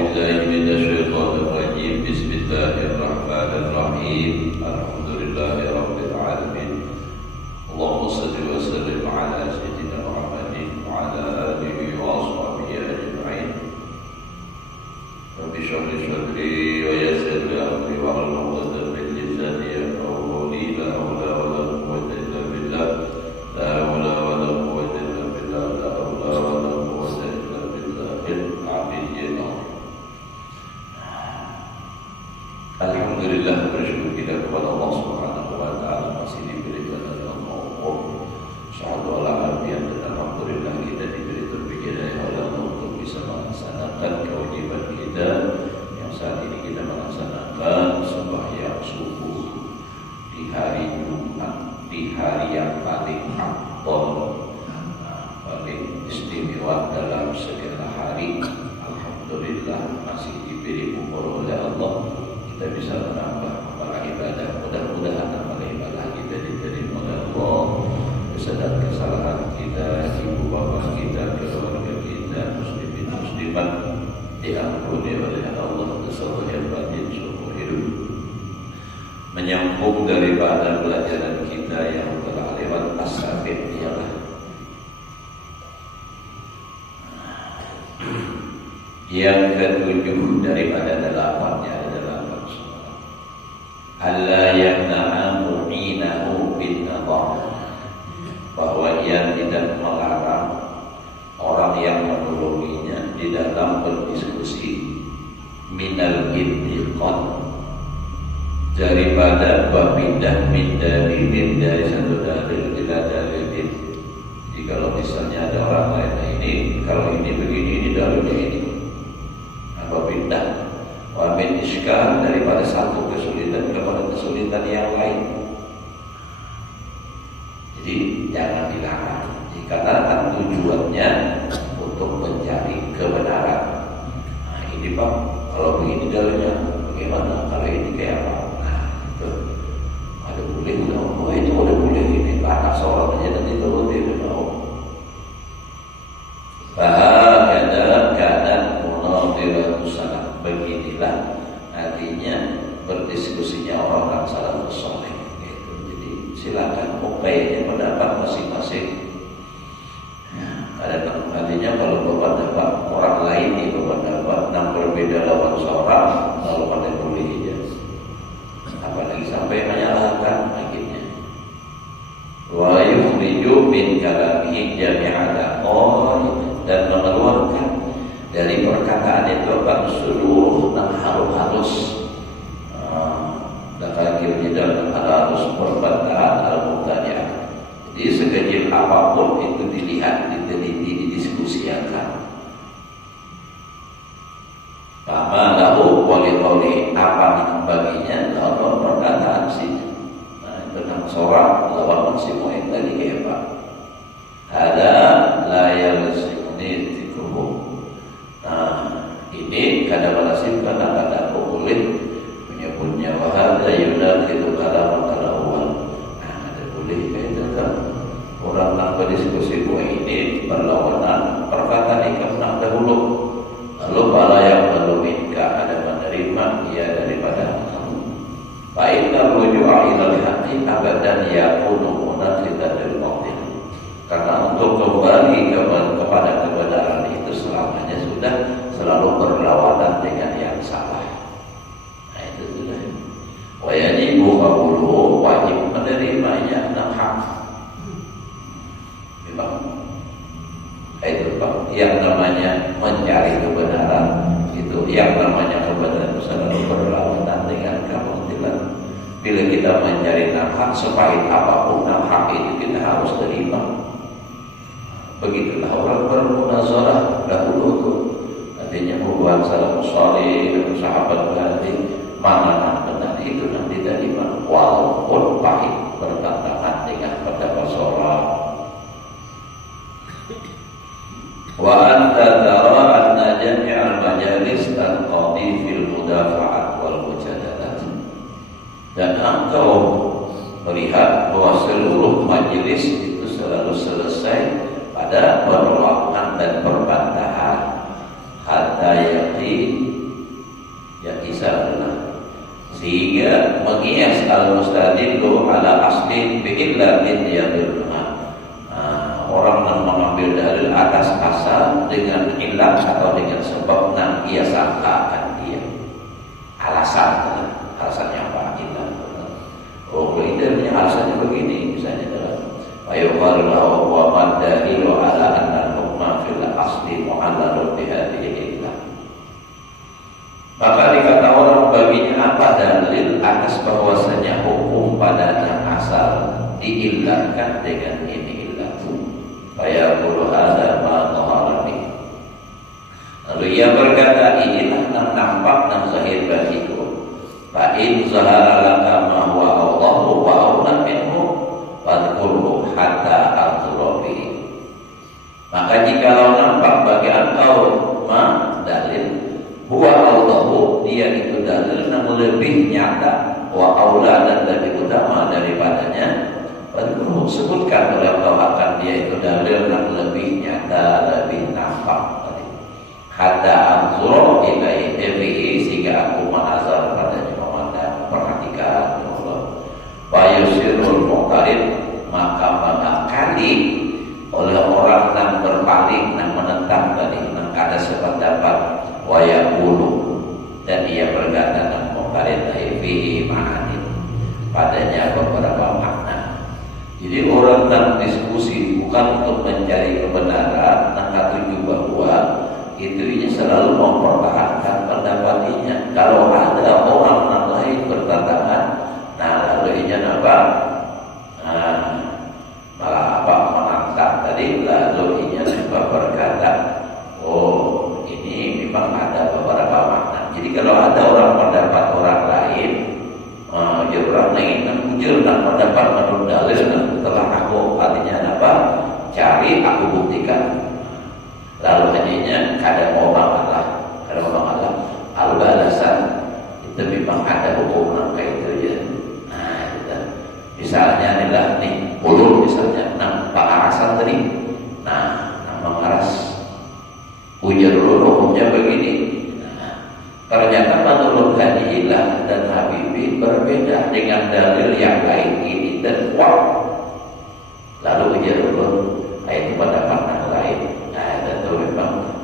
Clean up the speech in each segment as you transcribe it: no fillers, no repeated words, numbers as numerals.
بالله من الشيطان الرجيم بسم الله الرحمن الرحيم الحمد لله رب العالمين اللهم صل وسلم على سيدنا محمد وعلى آله وأصحابه أجمعين رب اشرح لي صدري ويسر لي أمري واحلل عقدة من لساني يفقهوا قولي لا حول ولا قوة إلا بالله لا حول ولا قوة إلا بالله لا حول ولا قوة إلا بالله العلي العظيم. Alhamdulillah, bersyukur kita kepada Allah Subhanahu wa taala masih diberikan umur. Syahadu ala ardiyan dan alhamdulillah kita diberi taufik hidayah oleh Allah untuk bisa melaksanakan kewajiban kita yang saat ini kita melaksanakan sembahyang subuh di hari Jumat, di hari yang paling afdal, paling istimewa dalam segala hari. Alhamdulillah masih diberi umur oleh Allah. Kita bisa menambah amal ibadah. Mudah-mudahan amal ibadah kita diterima oleh Allah. Kesadaran kesalahan kita, ibu bapa kita, keluarga kita, muslimin muslimat diampuni oleh Allah. Kesalahan batin seumur hidup. Menyambung daripada pelajaran kita yang telah lewat as-sabit ialah yang ketujuh daripada delapannya adalah alla yamna'a mu'inahu bin nadhar, bahwa ia tidak melarang orang yang menolonginya di dalam berdiskusi minal intiqad, daripada berpindah dari satu dalil ila dalil lain. Jadi kalau misalnya ada orang lain, nah ini kalau ini begini, ini dalilnya ini, apa pindah wa min iskal, daripada satu kesulitan kepada kesulitan yang lain. Jadi jangan dilarang, karena kan tujuannya untuk mencari kebenaran. Nah ini Pak, kalau begini dalilnya bagaimana, kalau ini kayak apa? Nah itu ada boleh, oh itu ada boleh ini, anak seorang aja nanti tahu dia tahu. Bahaya keadaan munadhiratu salaf, beginilah artinya berdiskusinya orang-orang salafus saleh gitu. Jadi silakan upayanya pendapat masing-masing. Ada artinya kalau berpendapat orang lain itu berpendapat yang berbeda lawan seorang, lalu pada boleh aja. Apalagi sampai menyalahkan akhirnya. Wa yukhriju min kalamihi jami'ata dan mengeluarkan dari perkataan itu akan seluruh dan halus. Dan akhirnya dalam halus perbedaan al-muqtadi'ah. Jadi sekecil apapun itu dilihat, diteliti, didiskusikan. Fama lahu wali apa baginya dalam perkataan sih. Nah, tentang seorang lawan maksimal yang tadi kayak Pak. Ada layar simuni tikuhu. Nah, ini kadang-kadang simpan, kadang-kadang boleh menyebutnya wahada yunakidu kalam-kalam. Nah, ada boleh kayak itu kan. Orang nak berdiskusi bahwa ini berlawanan perkataan ikan nak dahulu. Lalu bala yang meluminka ada menerima ia daripada kamu. Fa'inna ruju'a ilal haqqi abadan yakunu munaqidan lil batil. Karena untuk kembali kepada kebenaran itu selamanya sudah selalu berlawanan dengan yang salah. Nah itu sudah. Wa yajibu qabuluhu, wajib menerimanya dan hak. Memang itu Pak, yang namanya mencari kebenaran itu, yang namanya kebenaran itu selalu berlawanan dengan kebatilan. Bila kita mencari hak, sepahit apapun hak itu kita harus terima. Begitulah orang bermunazarah dahulu itu. Artinya hubungan salafus salih dan sahabat berarti mana benar itu nanti diterima walaupun pahit bertentangan dengan pendapat seorang. Wa anta tara anna jami'al majalis tanqadi fil mudafa'at wal mujadalat. Dan engkau melihat bahwa seluruh majelis itu selalu selesai pada perlawanan dan perbantahan hatta yaqi illatin yadulluha. Orang yang mengambil dalil atas asal dengan ilat atau dengan sebab yang ia sangkakan dia. Alasannya apa? Ilat. Oh, ini alasannya begini, misalnya dalam ayuqallahu wa maddahilu ala anna al-hukma fil asli mu'allalun bihadhihi illah. Maka dikata orang baginya apa dalil atas bahwasanya hukum pada yang asal diillatkan dengan ini illat. Fayaqulu hadza ma dhaharani. Lalu ia berkata, inilah yang nampak dan zahir bagiku. Fa in zahara laka ma huwa Allahu wa awla minhu fadhkurhu hatta anzurabi. Maka jikalau nampak bagi engkau dalil huwa Allahu, dia itu dalil yang lebih nyata, wa aula dan lebih utama daripadanya, fadhkurhu, sebutkan oleh engkau akan dia itu dalil yang lebih nyata, lebih nampak. Hatta anzur ilaihi bihi, sehingga aku menazar padanya, memandang, perhatikan Allah. Wa yusirul muqtarid, maka mengakali oleh orang yang berpaling, yang menentang tadi, yang ada sependapat, wa yaqulu, dan ia berkata dan muqtarid fihi ma'anin, padanya beberapa makna. Jadi orang yang diskusi bukan untuk mencari kebenaran, yang tujuh bahwa itu selalu mempertahankan pendapatnya. Kalau ada orang yang lain bertentangan, lalu ini apa? Malah apa menantang tadi, lalu ini berkata, oh ini memang ada beberapa makna. Jadi kalau ada orang pendapat orang lain, dia orang lain kan muncul dan pendapat menurut dalil, setelah aku artinya apa? Cari, aku buktikan. Lalu hanya kada mau Allah, al-balasan itu memang ada hukum langkah itu ya. Gitu. Misalnya nih ulur, misalnya pengarasan tadi, mengaras ujar hukumnya begini. Ternyata menurut Hadilah dan Habibi berbeda dengan dalil yang lain ini dan lalu ujar itu pendapat yang lain. Tentu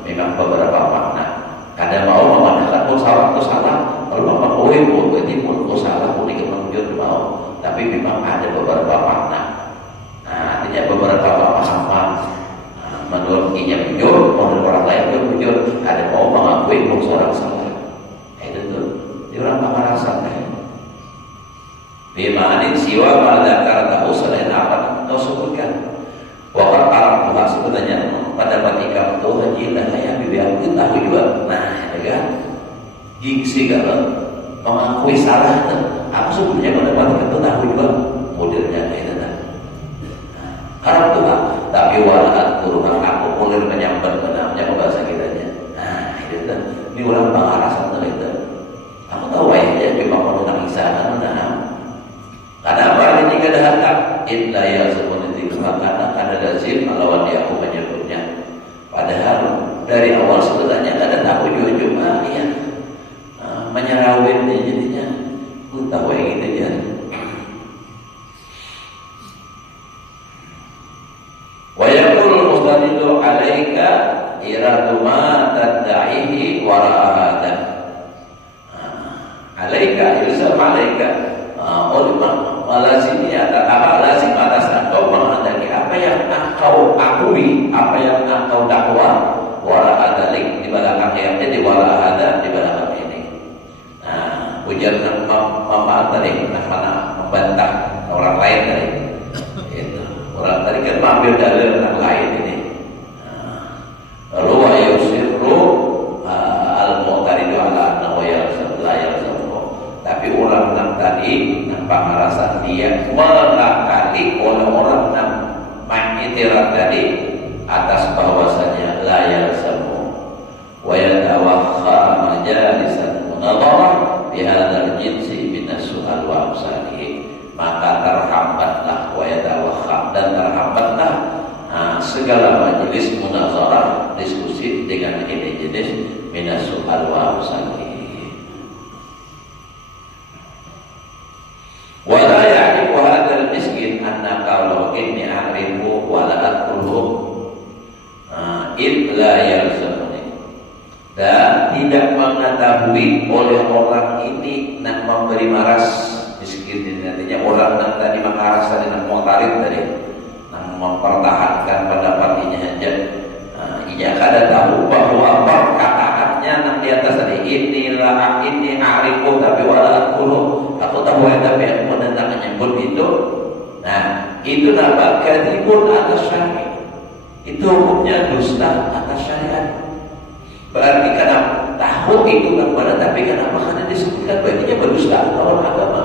memang beberapa makna. Kadang mau memandangkan salah itu salah, kalau memang berarti salah, dikemujud mau. Tapi memang ada beberapa makna. Artinya beberapa pemahaman. Menurut inya jujur, menurut orang lain pun jujur. Ada mau mengakui seorang salah. Itu tuh, di orang pemarasan. Bima'anin siwa ma'adakar tahu selain apa kau sebutkan. Wakar Arab Tuhan sebenarnya pada batika itu haji dan ayah bibi aku tahu juga. Ya kan, gengsi kalau mengakui salah itu, aku sebetulnya pada batika itu tahu juga modelnya itu. Arab Tuhan, tapi walat kurungan aku boleh menyambar benamnya ke bahasa kitanya. Itu ini ulang pengarasan itu. Aku tahu ayahnya cuma mau menangisan, karena apa ini kada hakak illa ya seperti itu, karena ada lazim lawan dia aku menyebutnya. Padahal dari awal sebenarnya ada tahu cuma menyerawin jadinya. Ku tahu yang itu ya. Wa yaqulu mustadilu alaika iradu ma tad'ihi wa ra'ada. Alaika ilzam alaika lazim atas engkau menghendaki apa yang engkau akui, apa yang engkau dakwa, wala adalik di belakang ayatnya, di wala ada di belakang ini. Ujar memang tadi mana membantah orang lain tadi. Itu orang tadi kan mengambil dalil orang lain ini. Lalu wa yusirru al-mu'taridu ala annahu yalzamu. Tapi orang yang tadi pemarasan dia mengakali oleh orang yang mengiktiraf tadi atas bahwasanya la yalzamu wa yatawakha majalisan munadharah bi hadzal jinsi min as-su'al wa amsalihi, maka terhambatlah wa yatawakha, dan terhambatlah segala majelis munazarah, diskusi dengan ini jenis min as-su'al wa amsalihi. Wala ya'rifu hadzal miskin anna illa yalzamuni, dan tidak mengetahui oleh orang ini nak memberi maras miskin ini, nantinya orang yang tadi mengaras tadi nak motarin tadi nak mempertahankan pendapat ini aja. Ia kada tahu bahwa perkataannya nak di atas tadi ini arifu tapi wala aqulu, aku tahu ya tapi aku menentang menyebut itu. Nah itu nama kadhibun atas syariat, itu hukumnya dusta atas syariat. Berarti karena tahu itu kan benar, tapi kenapa karena disebutkan baginya berdusta lawan agama.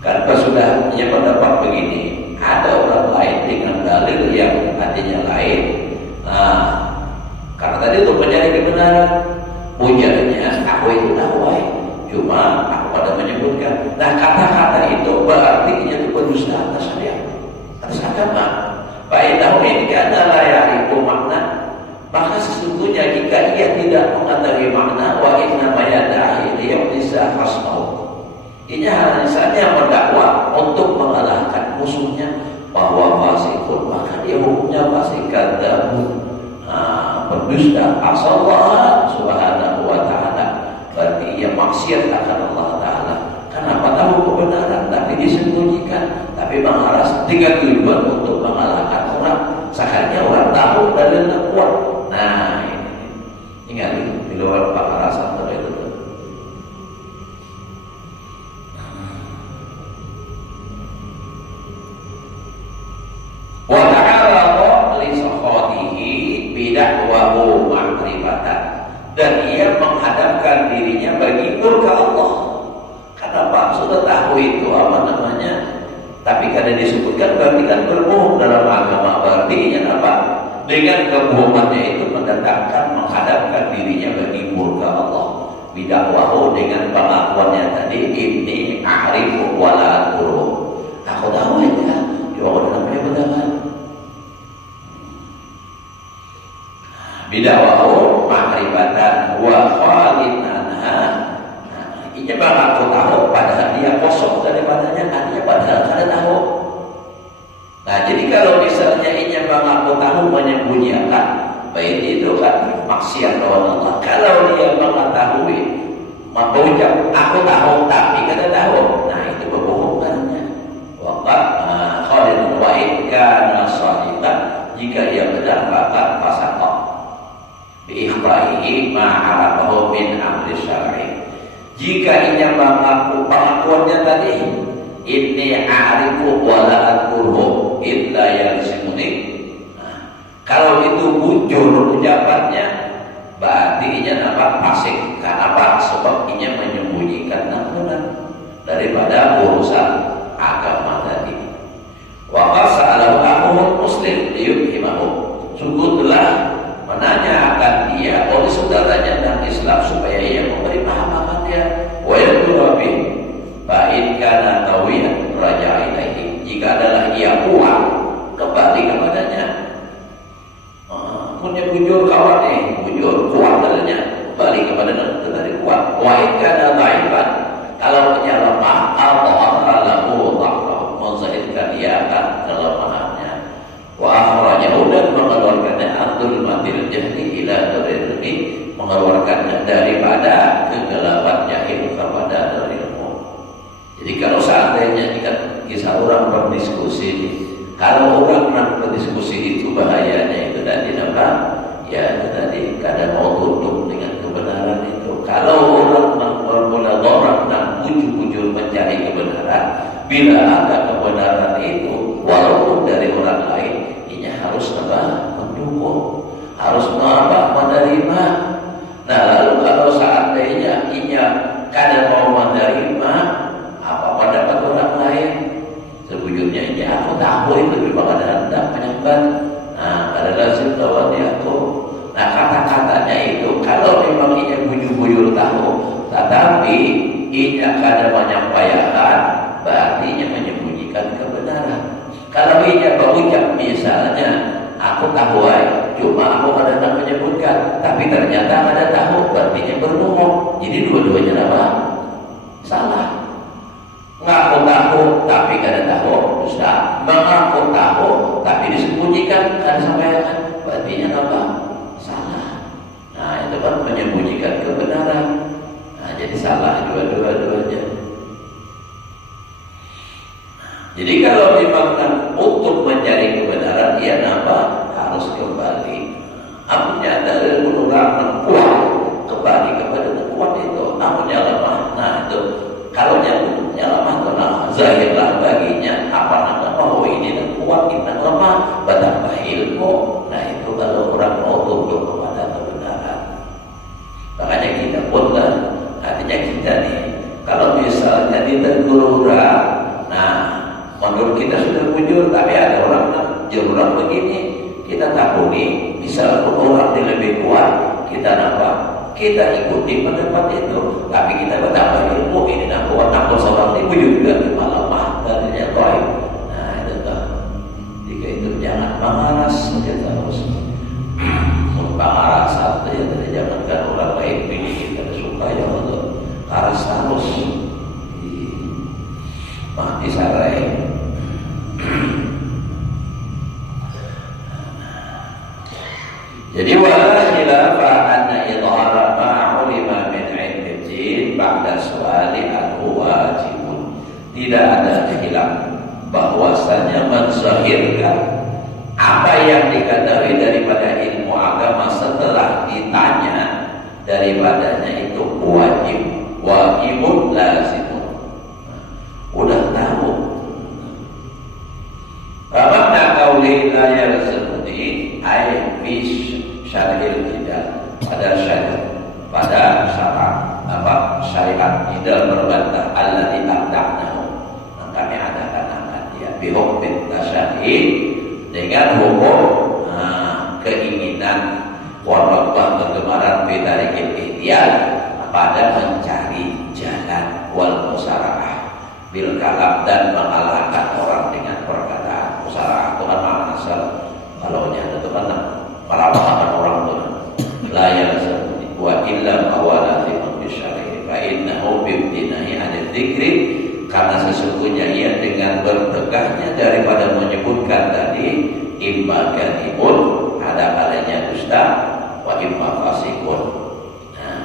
Kan sudah punya pendapat begini, ada orang lain dengan dalil yang artinya lain. Karena tadi untuk mencari kebenaran, ujarnya aku itu tahu, cuma aku pada menyebutkan. Nah kata-kata itu berarti itu berdusta atas syariat, atas agama. Baik tahu ini karena layak itu makna, maka sesungguhnya jika ia tidak mengetahui makna, wa inna mayadahi liyaqtisa khasmahu, ini hanya mendakwa untuk mengalahkan musuhnya, bahwa fasikun, maka dia hukumnya fasik kadzabun, berdusta asal Allah subhanahu wa ta'ala. Berarti ia maksiat akan Allah ta'ala. Kenapa tahu kebenaran tapi disembunyikan, tapi mengaras dengan tujuan untuk mengalahkan orang. Sekarangnya orang tahu dalilnya kuat. Nah ini ingat di luar pengarasan itu. Wa ta'arada li sakhatihi bid'awahu ma'rifatan, dan ia menghadapkan dirinya bagi murka Allah. Kenapa? Sudah tahu itu apa namanya, tapi karena disebutkan berarti kan berbohong dalam agama. Berarti apa? Dengan kebohongannya itu mendatangkan menghadapkan dirinya bagi murka Allah. Bid'awahu, dengan pengakuannya tadi ini a'rifu wala aqulu, aku tahu aja, cuma namanya benar. Bid'awahu ma'rifatan wa khalin anha, ia mengaku tahu padahal dia kosong daripadanya, dia padahal kada tahu. Nah jadi kalau misalnya ia mengaku tahu menyembunyikan, baik itu kan maksiat lawan Allah. Kalau dia mengetahui mengucap aku tahu tapi kada tahu, nah itu berbohong katanya. Waqad khalin wa in kana shadiqan, jika ia benar maka fasaqah bi ikhbarihi ma arafahu min amri syar'i. Jika ia mengaku pengakuannya tadi inni a'rifu wa la aqulu illa yalzimuni, kalau itu muncul ucapannya berarti ia nampak fasik. Kenapa? Sebab ia menyembunyikan yang benar daripada urusan agama tadi. Wa qasa'alahu akhul muslim liyubhimahu, sungguh telah menanyakan dia oleh saudaranya dan Islam supaya ia memberi pemahaman dia. Wa yaqulu bi fa in kana qawiyan raja'a ilaihi, jika adalah ia kuat kembali kepadanya. Punya bujur kawan bujur kuat dalilnya, kembali kepada tadi kuat. Wa in kana dhaifan, kalau punya lemah Allah lahu dha'fa, menzahirkan dia akan kelemahannya. Wa akhrajahu, dan mengeluarkannya abdul matil jahli ila ilmi, mengeluarkannya daripada kegelapan jahil kepada ilmu. Jadi kalau seandainya jika kisah orang berdiskusi, kalau orang berdiskusi itu bahayanya itu tadi apa? Ya itu tadi kadang mau tutup dengan kebenaran itu. Kalau orang bermunadharah dan ujung-ujung mencari kebenaran, bila ada kebenaran itu walaupun dari orang lain, ini harus mendukung, harus menerima. Nah lalu kalau seandainya inya kadang mau menerima apa pendapat orang lain, sebujurnya ini aku tahu itu memang ada hendak menyambat. Nah ada lazim lawan aku. Nah kata-katanya itu kalau memang inya bujur-bujur tahu, tetapi inya kadang menyampaikan, berarti inya menyembunyikan kebenaran. Kalau inya berucap misalnya aku tahu cuma aku kadang menyebutkan, tapi ternyata ada tahu, berarti inya berbohong. Jadi dua-duanya apa? Salah. Mengaku tahu tapi kada tahu, dusta. Mengaku tahu tapi disebut disembunyikan kan sampaikan, berarti apa? Salah. Nah itu kan menyembunyikan kebenaran. Nah jadi salah dua-duanya. Jadi kalau dimaksud untuk mencari kebenaran, dia harus kembali. Amunnya dari orang kuat kembali kepada kuat itu, amunnya lemah. Nah itu kalau nyambungnya lemah, nah zahirlah baginya apa namanya? Oh ini kuat, ini lemah, bertambah ilmu. Nah itu kalau orang mau tunduk kepada kebenaran. Makanya kita pun lah, artinya kita nih, kalau misalnya ditegur orang, nah menurut kita sudah bujur, tapi ada orang jurang begini, kita takuni, bisa orang yang lebih kuat, kita kita ikuti pendapat itu, tapi kita bertambah ilmu, ini kuat, takut seorang ini bujur juga, malah lemah, tadinya toy. Nah itu kan, jika itu jangan mengaras saja terus, mengaras saja, jadi jangankan orang lain pilih kita supaya untuk aras terus, mati sarai. Jadi wala khilafa anna idhara ma ulima min ilmi jin ba'da su'ali anhu wajibun. Tidak ada khilaf bahwasanya menzahirkan apa yang diketahui daripada ilmu agama setelah ditanya daripadanya itu wajibun lazimun. Udah tahu. Makna qauli la yalzamuni ay fi syar'il jidal, pada syariat tidak berbantah alladzi abda'nahu, kami adakan dia bihukmin tasyahhi, dengan hukum keinginan warabah kegemaran bitarikil ihtiyal, pada mencari jalan wal musara'ah bil kalam, dan mengalahkan orang dengan perkataan. Musara'ah itu kan makna asal kalau nyata itu kan melawan orang itu la yalzamuni wa illa awalazimun bisyarihi fa innahu bibtinahi anil dzikri, karena sesungguhnya ia dengan bertegahnya daripada menyebutkan tadi imma kadibun, ada kalanya dusta, wa imma fasikun. Nah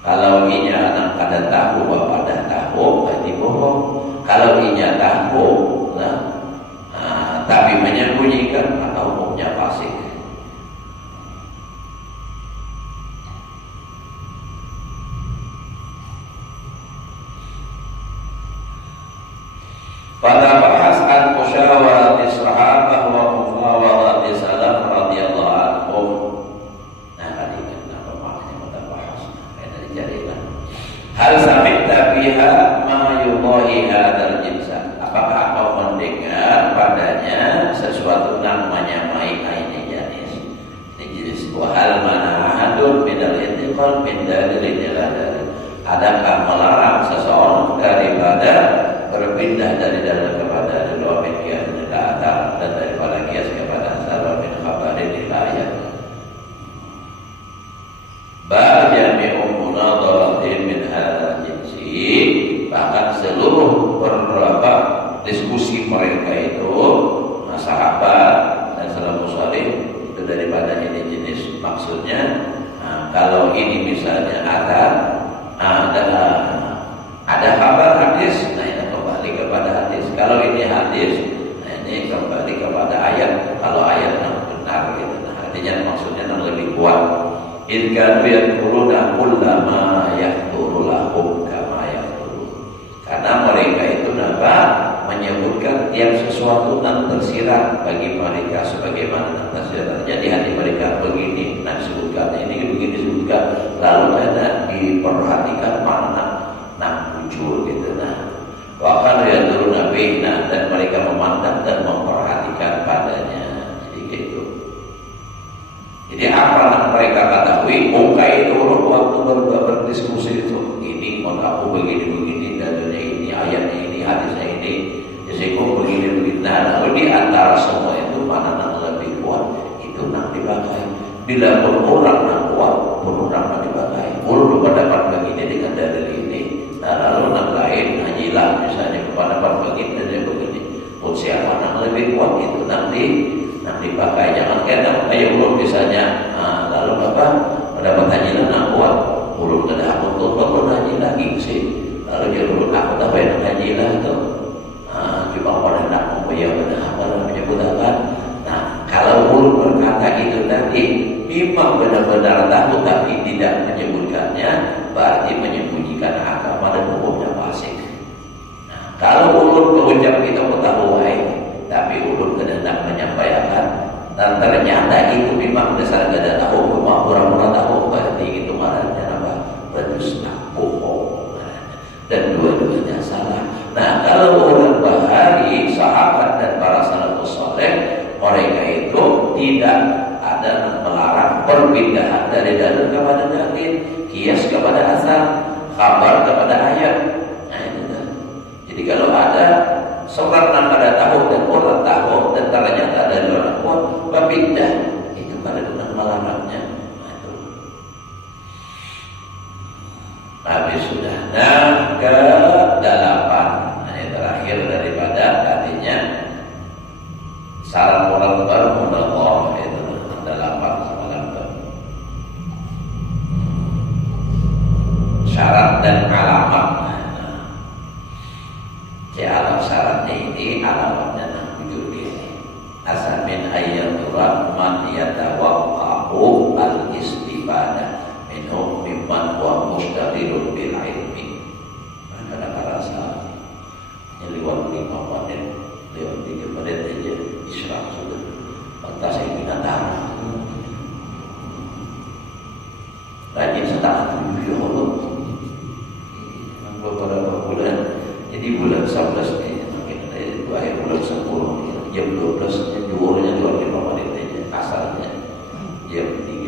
kalau inya anak kada tahu bapak dah tahu berarti bohong. Kalau inya tahu tapi menyembunyikan, maka hukumnya fasik. Pada bahas al-musyawarati sahabah wa mufawadati salaf radhiyallahu anhum. Nah tadi kenapa maknanya kita bahas? Kita dicarikan. Hal sami'ta biha ma yudahi hadzal jinsa. Apakah kau mendengar padanya sesuatu namanya mai ini jenis? Ini jenis wa hal manahadun minal intiqal min dalil ila. Adakah melarang seseorang daripada berpindah dari dalil kepada dalil, min qiyas ila athar, dan daripada qiyas kepada asar, min khabarin ila ayat. Bal jami'u munadharatin min hadzal jinsi, bahkan seluruh beberapa diskusi mereka itu sahabat dan salafus salih itu daripada ini jenis, maksudnya kalau ini misalnya ada kabar hadis, nah ini kembali kepada hadis. Kalau ini hadis, nah ini kembali kepada ayat. Kalau ayat yang benar gitu, nah artinya maksudnya yang lebih kuat. In kanu yaquluna kullama yahduru lahum kama yahduru. Karena mereka itu menyebutkan tiap sesuatu yang tersirat bagi mereka sebagaimana yang tersirat. Jadi hati mereka begini, nah disebutkan ini begini disebutkan, lalu ada diperhatikan makna muncul gitu. Nah bahkan ya turun nabi, dan mereka memandang dan memperhatikan padanya. Jadi gitu. Jadi apa yang mereka ketahui, muka itu waktu berdiskusi itu, ini aku begini dalilnya ini, ayatnya ini, hadisnya ini, risiko begini. Nah lalu di antara semua itu mana yang lebih kuat, itu nak dipakai. Bila pun orang yang kuat, pun orang yang dipakai. Ulul berpendapat begini dengan dalil ini. Nah lalu yang lain hanyalah misalnya berpendapat begini dan begini. Pun siapa yang lebih kuat itu nanti nak dipakai. Jangan kena kayak ulun misalnya, lalu Bapak mendapat hajilan nak kuat, ulun kena aku tuh haji lagi sih. Lalu dia ulun aku tak payah hajilah itu. Cuma pada nak mempunyai apa menyebutkan. Nah, kalau ulun berkata itu tadi, memang benar-benar tahu tapi tidak menyebutkannya, berarti menyembunyikan agama dan hukumnya fasik. Nah, kalau ulun berucap kita ketahui, tapi ulun hendak menyampaikan, dan ternyata itu memang dasar gada tahu, cuma orang-orang tahu, berarti itu marahnya apa? Berdusta, bohong, dan dua-duanya salah. Nah, kalau orang bahari, sahabat dan para salafus saleh, mereka itu tidak ada melarang perpindahan dari dalil kepada dalil, kias kepada asal, kabar kepada ayat. Nah itu dah. Jadi kalau ada seorang pada tahu dan orang tahu dan ternyata dari orang kuat berpindah, itu pada dengan melarangnya. Nah, itu. Habis sudah. Nah, ke-8. Nah, yang terakhir daripada tadinya syarat orang bermunawwar itu ada 8 semalam itu. Syarat dan alamat. Alamat syaratnya ini alamatnya wujud ini. Asal min ayyaturad man yatawaqqa'u al-istifadah minhum mimman huwa mustaghilun bil ilmi. Kadang-kadang salah. Lewat 5 menit, lewat 3 menit aja Islam sudah. Lantas saya binatang. Rajin setengah 7 ya Allah. Beberapa bulan. Jadi bulan 11 ini makin dari akhir bulan 10 jam 12 jualnya 25 menit aja asalnya jam 3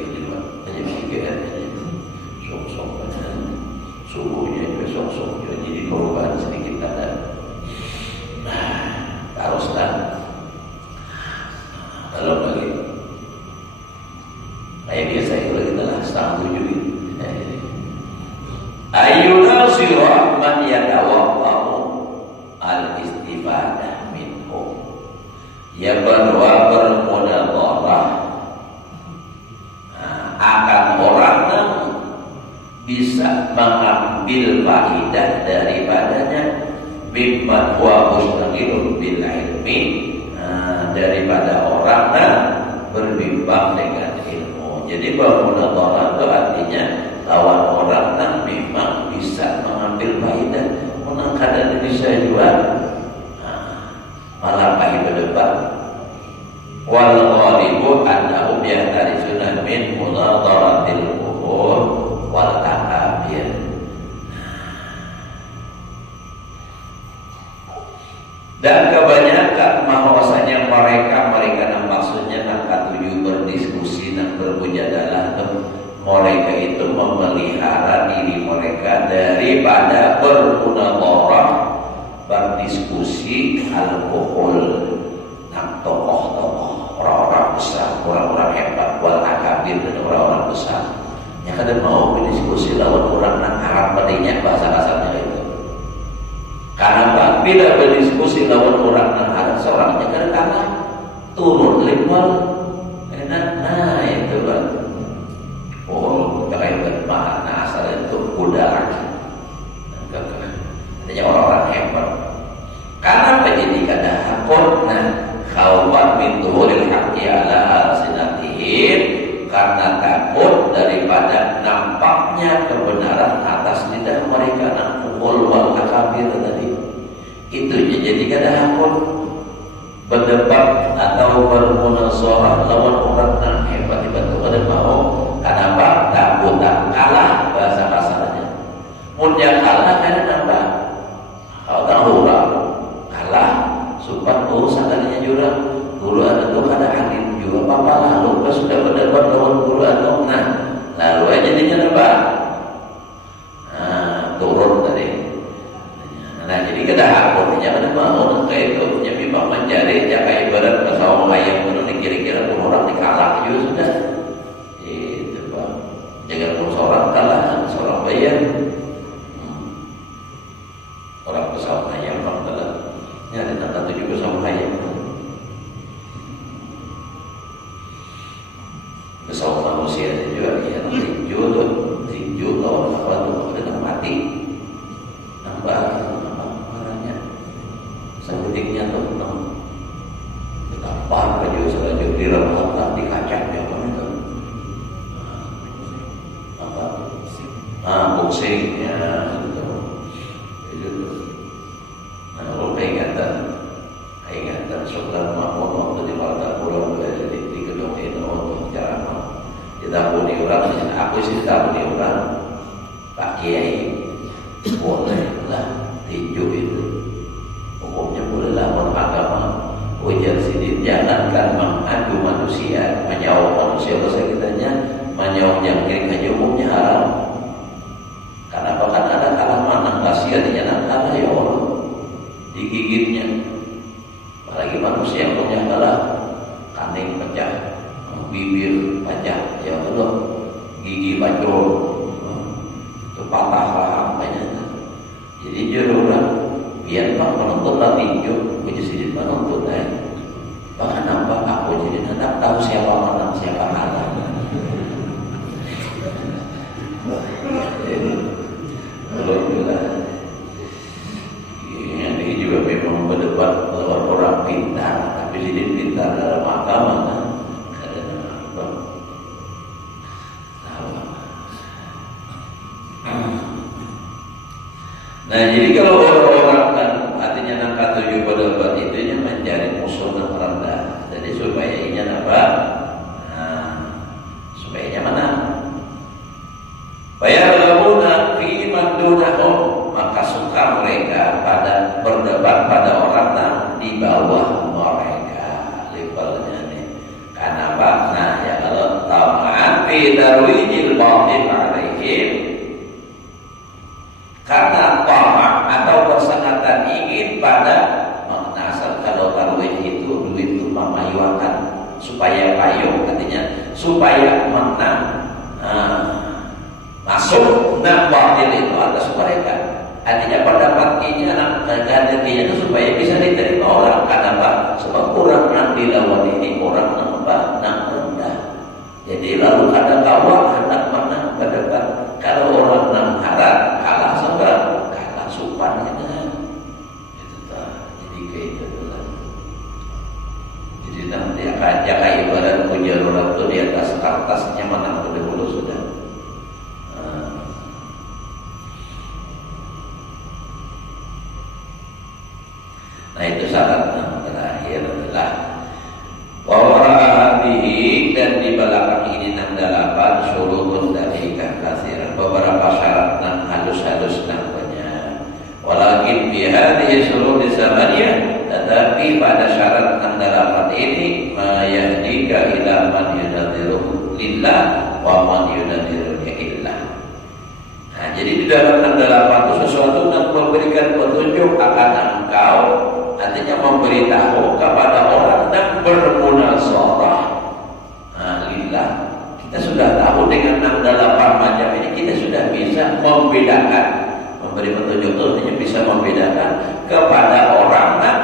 jam 3 aja sok-sok subuhnya juga sok-sok jadi perubahan sedikit ada. Nah, haruslah kalau lagi kayak biasa kalau kita lah setengah 7 gitu. Ayyuna sirah man yatawaqqa'u al-istifadah minhum. Ya bahwa bermunadharah akan orang yang bisa mengambil faidah daripadanya mimman huwa mustaghilun bil ilmi, daripada orang yang berbimbang dengan ilmu. Jadi bermunadharah itu artinya lawan orang yang memang bisa mengambil faidah. Orang kadang bisa juga malah pahit berdebat. Wal ghalibu annahum yahtarizuna min munadharatil qubur wal akabir. Dan kebanyakan bahwasanya mereka yang maksudnya nak katuju berdiskusi dan bermujadalah, mereka itu memelihara diri mereka daripada bermunadharah, berdiskusi alkohol dengan tokoh-tokoh orang-orang besar, orang-orang hebat, wal akabir dan orang-orang besar. Yang kada mau berdiskusi lawan orang yang Arab padanya bahasa kasarnya itu. Karena bila berdiskusi lawan orang yang Arab, seorangnya kada kalah, turun level enak. Nah itu kan. Oh, kayak makna asal itu kuda. Adanya orang-orang hebat. Karena penyidik ada hakun, khawfan min tuhuril haqqi ala alsinatihim, karena takut daripada nampaknya kebenaran atas lidah mereka, naqul wal akabir tadi. Itu jadi kada hakun berdebat atau bermunazarah lawan orang yang hebat-hebat itu kada mau. Kenapa? Takut kalah bahasa kasarnya. Mudah kalah karena apa? Kalau tak huruf kalah, sumpah sakalinya jurang. Guru ada tuh kada hadir juga apa lalu pas sudah berdebat lawan guru ada. Nah, lalu aja jadinya apa? Turun tadi. Nah, jadi kada hakun jangan mau kayak itu punya memang mencari jaga ibarat pesawat ayam itu kira-kira orang dikalah juga sudah. Jangan pun seorang kalah, seorang bayar. manusia juga ya tinju lawan apa tuh udah mati nambah warnanya seketiknya tuh tampar baju selaju direlahkan di kaca ya apa itu apa boxing ya itu nah kalau ingatan Sultan Mahmud waktu di Malta Pulau di gedung itu untuk ceramah kita puni orang aku sih tak puni orang Pak Kiai boleh lah tinju itu hukumnya boleh lah menurut agama ujar sidin jangankan mengadu manusia menyawak manusia bahasa kitanya menyawak jangkrik aja hukumnya haram karena apa kan ada kalah manang kasihan yang kalah ya Allah digigitnya apalagi manusia yang punya kalah kaning pecah bibir pecah ya Allah gigi bacol itu patah rahang banyak jadi jururan biar pak menuntut lah tinju puji sidin menuntut bahkan nampak aku jadi hendak tahu siapa menang siapa kalah alhamdulillah ini juga memang berdebat lawan orang pintar tapi sidin pintar dalam agama kan nah jadi kalau orang kan artinya nangka tujuh berdebat itu mencari musuh yang rendah jadi supaya ini apa supaya ini menang bayarlamuna fi mandunahum maka suka mereka pada berdebat pada orang yang di bawah mereka levelnya nih karena apa? Nah ya kalau tamaan fi darwijil batil alaihim karena tamak atau bersangatan ingin pada makna asal kalau tarwih itu duit itu memayuakan supaya payung artinya supaya menang masuk dan batil itu atas mereka artinya pendapat ini anak gantinya itu supaya bisa diterima orang kenapa? Sebab orang yang dilawan ini orang yang rendah jadi lalu ada kawan hendak menang berdebat kalau orang yang harap kalah sebab kalah supannya itu tak jadi kayak itu lah jadi nanti akan jaga ibarat punya orang itu di atas kertasnya menang dulu sudah. Nah itu syarat yang terakhir adalah warahadihi dan di belakang ini 68 syurutun dari kasir beberapa syarat yang halus-halus namanya walakin bihadihi syurut samaniyah tetapi pada syarat 68 ini mayahdika ila man yunadiru lillah wa man yunadiru illah. Nah jadi di dalam 68 itu sesuatu yang memberikan petunjuk akan engkau artinya memberitahu kepada orang yang bermunasabah lillah. Kita sudah tahu dengan 68 macam ini kita sudah bisa membedakan memberi petunjuk itu artinya bisa membedakan kepada orang yang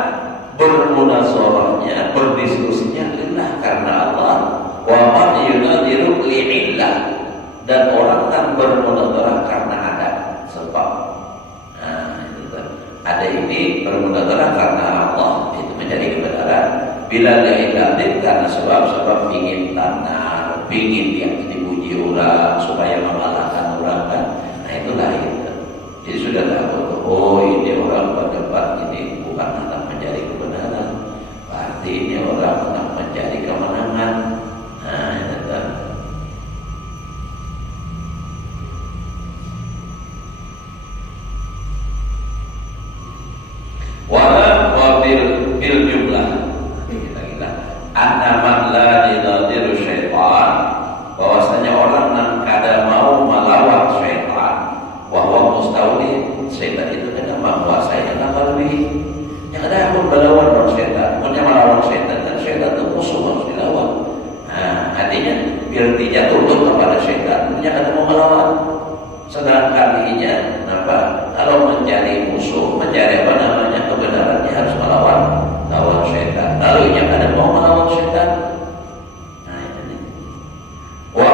bermunasabahnya berdiskusinya lillah karena Allah wa man yunadiru li'illah dan orang yang bermunasabah karena ada sebab ada ini bermunasabah karena Allah itu menjadi kebenaran bila li'illah karena sebab-sebab ingin tanah ingin dia dipuji orang supaya mengalahkan orang kan nah itulah itu jadi sudah tahu oh ini orang berdebat ini bukan hendak mencari kebenaran berarti ini orang hendak mencari kemenangan nah itu wala wabil bil jumlah kita annaman la yadhiru syaitan bahwasanya orang yang kada mau melawan syaitan bahwa mustawli syaitan itu kena menguasai anak qalbi yang ada pun melawan syaitan punya melawan syaitan dan syaitan itu musuh harus dilawan nah artinya biar dia tunduk kepada syaitan punya kada mau melawan sedangkan dirinya apa kalau mencari musuh mencari apa namanya kebenarannya harus melawan syaitan lalu yang ada mau melawan syaitan nah ini wa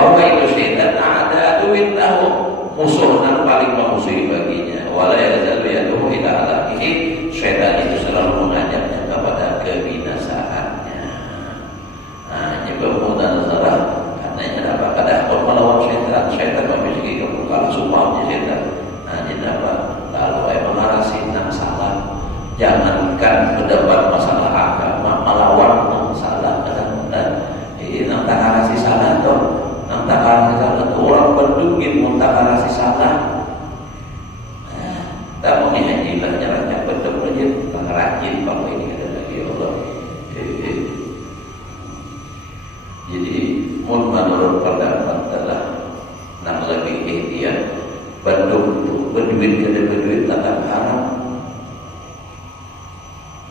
berdebat masalah agama, melawan masalah kadang-kadang nang takarasi salah tuh, nang takarasi salah tuh orang berdugin mau takarasi salah. Tak mau haji lah jalannya betul aja, pengrajin kalau ini ada lagi Allah. Jadi menurut pendapat adalah nak lebih ikhtiar berduit kada berduit tetap haram.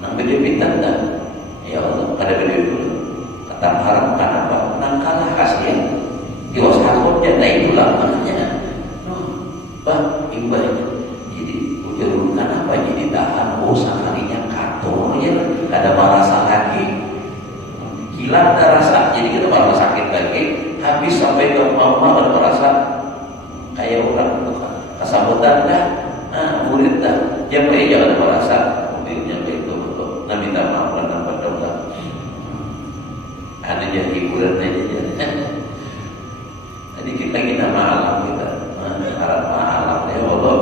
Nang berduit tanda, ya Allah kada berduit dulu tetap haram. Kenapa? Nang kalah kasihan. Diwas hakutnya, nah itulah makanya. Imbahnya. Jadi ujar kenapa jadi tahan? Oh sekalinya kantor ya, kada merasa lagi. Hilang rasa, jadi kita malah sakit lagi. Habis sampai ke mama baru merasa kayak orang kesambutan dah, murid dah. Jangan jangan merasa mobilnya itu betul. Nah minta maaf dan berdoa. Ada jadi hiburan aja. Jadi kita malam kita harap malam ya Allah.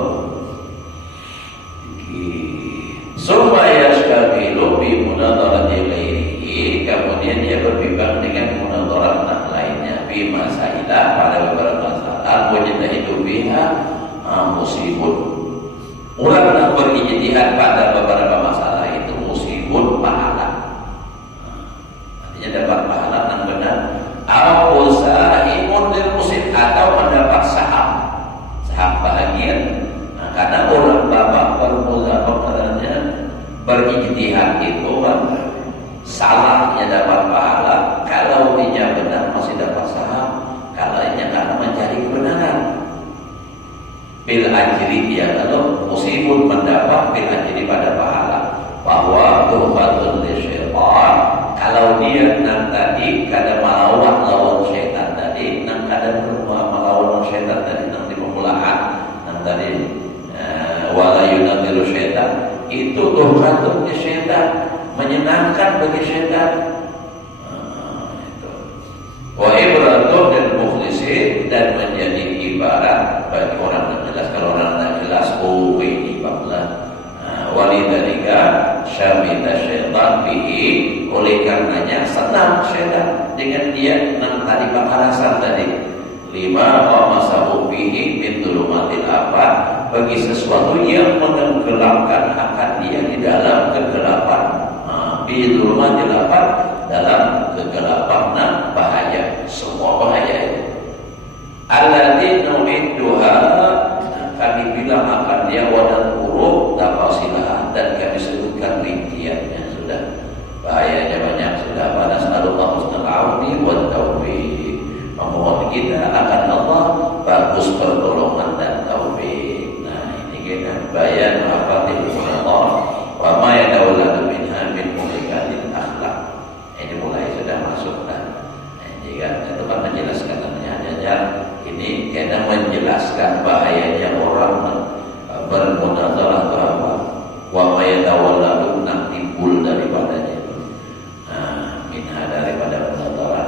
Supaya sekali lebih munadarat ilahi, kemudian dia berbimbang dengan munadarat yang lainnya bima sailah pada beberapa masalah wajib itu biha musibun. Orang yang berijtihad pada beberapa masalah itu musibun pahala. Artinya dapat pahala yang benar. Au sahimun lil musib atau mendapat saham bahagian. Karena orang bapak bermula-mulanya berijtihad itu salahnya dapat pahala, kalau dia benar masih dapat saham, kalau dia karena mencari kebenaran. Bil ajri dia kalau musibun mendapat bil ajri pada pahala. Bahwa tuhfatul lisyaitan, kalau dia nang tadi kada lawan syaitan tadi, nang kada melawan syaitan tadi nang di permulaan, nang tadi wala yunadiru syaitan, itu tuhfatul lisyaitan, menyenangkan bagi syaitan. Wa ibratuh dan mukhlisin, dan menjadi ibarat bagi orang yang jelas. Kalau orang yang jelas, oh ini baklah walidhalika syamita syaitan bihi, oleh karenanya senang syaitan dengan dia nang tadi pakarasan tadi. Lima masahu bihi min dhulumatil abad, bagi sesuatu yang menenggelamkan akan dia di dalam kegelapan. Bi dhulumatil abad, dalam kegelapan bahaya, semua bahaya itu. Allati nu'idduha, kami bilang akan dia wadan huruf tafasilah, dan kami sebutkan rinciannya sudah. Bahayanya banyak sudah. Pada sallallahu husnul auni wa taufiq, memohon kita akan Allah bagus pertolongan dan taufik. Nah ini kita bayan afatil Allah wa ma yadawladu minha min mulikatil akhlak. Ini mulai sudah masuk kan. Jika itu kan menjelaskan namanya ini kita menjelaskan bahayanya orang bermunadzarah atau apa. Wa ma yadawladu, nak timbul daripadanya. Minha daripada munadzarah,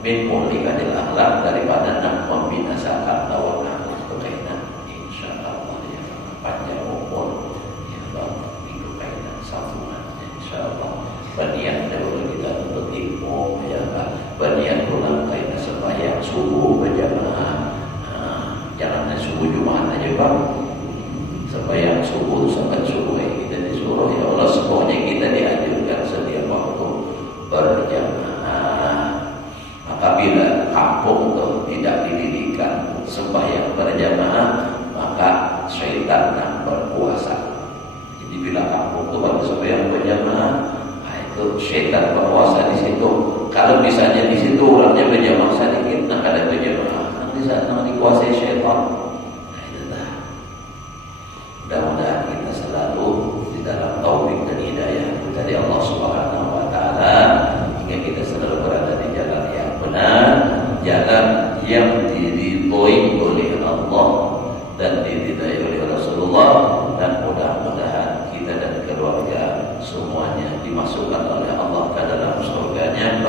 min mulikatil akhlak, daripada nak membinasakan lawan akhlak berkaitan. Insyaallah ya panjang umur ya Allah, minggu kaitan sambungan insyaallah. Banian dahulu kita untuk ilmu ya Pak. Banian pulang kaitan sembahyang subuh berjamaah. Jangan subuh Jumat aja Pak. Sembahyang subuh sampai subuh kita disuruh ya Allah, semuanya kita dianjurkan setiap waktu berjamaah. Apabila kampung itu tidak didirikan sembahyang berjamaah, maka syaitan akan berkuasa. Jadi bila kampung itu kalau sembahyang berjamaah, itu syaitan berkuasa di situ. Kalau misalnya di situ orangnya berjamaah sedikit, nah kada berjamaah, nanti saat dikuasai syaitan. Nah itu dah. Mudah-mudahan kita selalu di dalam taufik dan hidayah dari Allah Subhanahu wa taala, hingga kita selalu berada di jalan yang benar, jalan yang diridhoi oleh Allah dan diridhoi oleh Rasulullah, dan mudah-mudahan kita dan keluarga semuanya dimasukkan oleh Allah ke dalam surganya.